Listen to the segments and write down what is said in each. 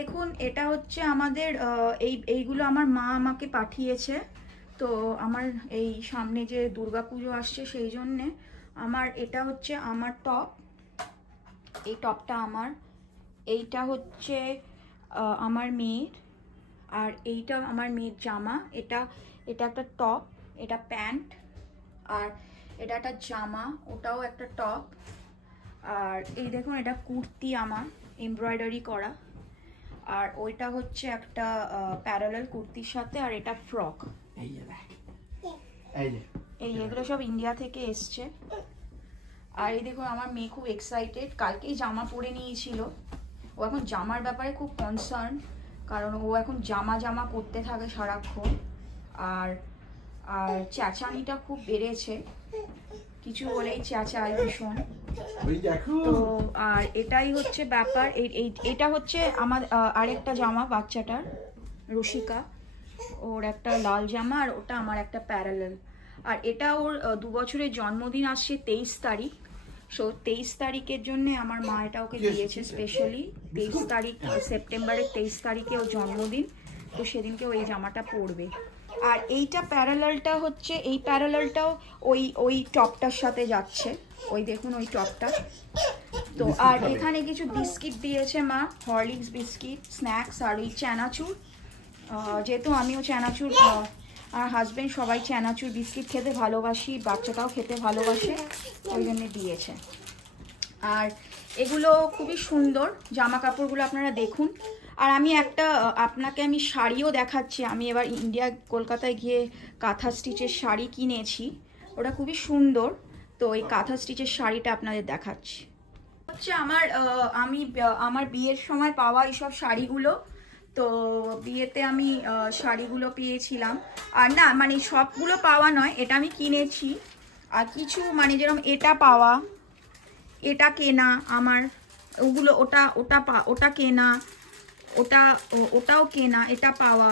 দেখুন এটা হচ্ছে আমাদের এইগুলো আমার মা আমাকে পাঠিয়েছে। তো আমার এই সামনে যে দুর্গাপুজো আসছে সেই জন্যে আমার এটা হচ্ছে আমার টপ, এই টপটা আমার, এইটা হচ্ছে আমার মেয়ের, আর এইটা আমার মেয়ের জামা। এটা এটা একটা টপ, এটা প্যান্ট, আর এটা একটা জামা, ওটাও একটা টপ। আর এই দেখুন এটা কুর্তি আমার এমব্রয়ডারি করা, আর ওইটা হচ্ছে একটা প্যারালাল কুর্তির সাথে, আর এটা ফ্রক। এই এগুলো সব ইন্ডিয়া থেকে এসছে। আর এই দেখুন আমার মেয়ে খুব এক্সাইটেড, কালকেই জামা পরে নিয়েছিল। ও এখন জামার ব্যাপারে খুব কনসার্ন, কারণ ও এখন জামা জামা করতে থাকে সারাক্ষণ। আর আর চেঁচানিটা খুব বেড়েছে, কিছু বলেই চেঁচায় ভীষণ। তো আর এটাই হচ্ছে ব্যাপার। এটা হচ্ছে আমার আরেকটা জামা বাচ্চাটার, রসিকা, ওর একটা লাল জামা, আর ওটা আমার একটা প্যারালাল। আর এটা ওর 2 বছরের জন্মদিন আসছে 23 তারিখ। সো 23 তারিখের জন্য আমার মা এটা ওকে দিয়েছে স্পেশালি। 23 তারিখ সেপ্টেম্বরের 23 তারিখে ওর জন্মদিন, তো সেদিনকে ও এই জামাটা পরবে। আর এইটা প্যারালালটা হচ্ছে, এই প্যারালালটাও ওই টপটার সাথে যাচ্ছে, ওই দেখুন ওই টপটা। তো আর এখানে কিছু বিস্কিট দিয়েছে মা, হরলিক্স বিস্কিট, স্ন্যাক্স, আর ওই চানাচুর। যেহেতু আমিও চানাচুর, আর হাজব্যান্ড সবাই চানাচুর বিস্কিট খেতে ভালোবাসি, বাচ্চাটাও খেতে ভালোবাসে, ওই জন্য দিয়েছে। আর এগুলো খুবই সুন্দর জামা কাপড়গুলো, আপনারা দেখুন। আর আমি আপনাকে আমি শাড়িও দেখাচ্ছি। আমি এবার ইন্ডিয়া কলকাতায় গিয়ে কাঁথা স্টিচের শাড়ি কিনেছি, ওটা খুবই সুন্দর। তো এই কাঁথা স্টিচের শাড়িটা আপনাদের দেখাচ্ছি। হচ্ছে আমার বিয়ের সময় পাওয়া এইসব শাড়িগুলো। তো বিয়েতে আমি শাড়িগুলো পেয়েছিলাম, আর না মানে সবগুলো পাওয়া নয়, এটা আমি কিনেছি। আর কিছু মানে যেরকম এটা পাওয়া, এটা কেনা আমার, ওগুলো ওটা কেনা, ওটাও কেনা, এটা পাওয়া,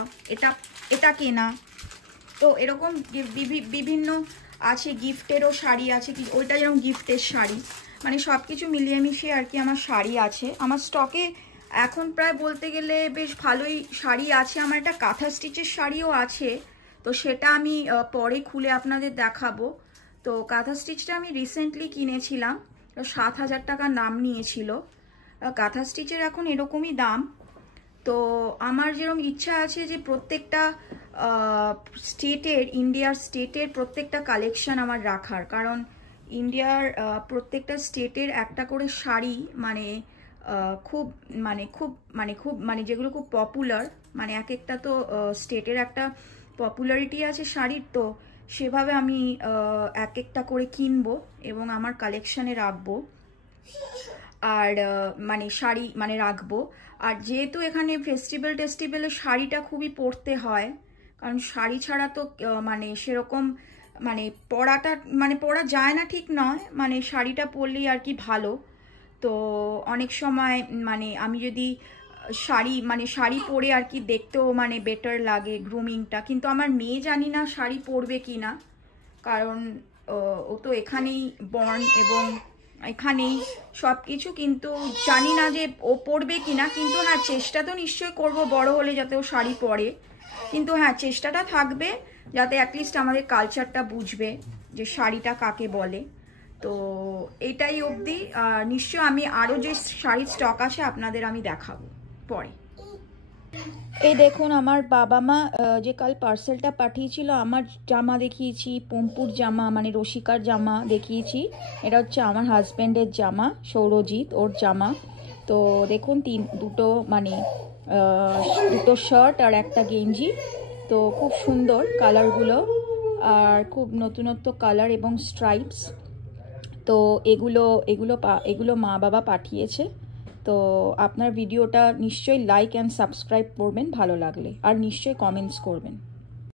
এটা কেনা। তো এরকম বিভিন্ন আছে, গিফটেরও শাড়ি আছে, ওইটা যেরকম গিফটের শাড়ি, মানে সব কিছু মিলিয়ে মিশিয়ে আর কি আমার শাড়ি আছে। আমার স্টকে এখন প্রায় বলতে গেলে বেশ ভালোই শাড়ি আছে। আমার একটা কাঁথা স্টিচের শাড়িও আছে, তো সেটা আমি পরে খুলে আপনাদের দেখাবো। তো কাঁথা স্টিচটা আমি রিসেন্টলি কিনেছিলাম, 7,000 টাকা দাম নিয়েছিল। কাঁথা স্টিচের এখন এরকমই দাম। তো আমার যেরকম ইচ্ছা আছে যে প্রত্যেকটা ইন্ডিয়ার স্টেটের প্রত্যেকটা কালেকশন আমার রাখার, কারণ ইন্ডিয়ার প্রত্যেকটা স্টেটের একটা করে শাড়ি খুব যেগুলো খুব পপুলার, মানে এক একটা তো স্টেটের একটা পপুলারিটি আছে শাড়ির। তো সেভাবে আমি এক একটা করে কিনবো এবং আমার কালেকশানে রাখবো, আর শাড়ি রাখবো। আর যেহেতু এখানে ফেস্টিভ্যালে শাড়িটা খুবই পরতে হয়, কারণ শাড়ি ছাড়া তো সেরকম পরা যায় না, ঠিক নয়, শাড়িটা পরলেই আর কি ভালো। তো অনেক সময় আমি যদি শাড়ি পরে আর কি দেখতেও বেটার লাগে গ্রুমিংটা। কিন্তু আমার মেয়ে জানি না শাড়ি পরবে কি না, কারণ ও তো এখানেই বর্ন এবং এখানেই সব কিছু, কিন্তু জানি না যে ও পরবে কিনা। কিন্তু হ্যাঁ, চেষ্টা তো নিশ্চয়ই করব বড় হলে যাতে ও শাড়ি পরে। কিন্তু হ্যাঁ, চেষ্টাটা থাকবে যাতে অ্যাটলিস্ট আমাদের কালচারটা বুঝবে যে শাড়িটা কাকে বলে। তো এটাই অবধি। নিশ্চয় আমি আরও যে শাড়ির স্টক আছে আপনাদের আমি দেখাবো পরে। এই দেখুন আমার বাবা মা যে কাল পার্সেলটা পাঠিয়েছিল, আমার জামা দেখিয়েছি, পম্পুর জামা রসিকার জামা দেখিয়েছি। এটা হচ্ছে আমার হাজব্যান্ডের জামা, সৌরজিৎ, ওর জামা। তো দেখুন দুটো শার্ট আর একটা গেঞ্জি। তো খুব সুন্দর কালারগুলো, আর খুব নতুনত্ব কালার এবং স্ট্রাইপস। তো এগুলো মা বাবা পাঠিয়েছে। তো আপনার ভিডিওটা নিশ্চয়ই লাইক অ্যান্ড সাবস্ক্রাইব করবেন ভালো লাগলে, আর নিশ্চয়ই কমেন্টস করবেন।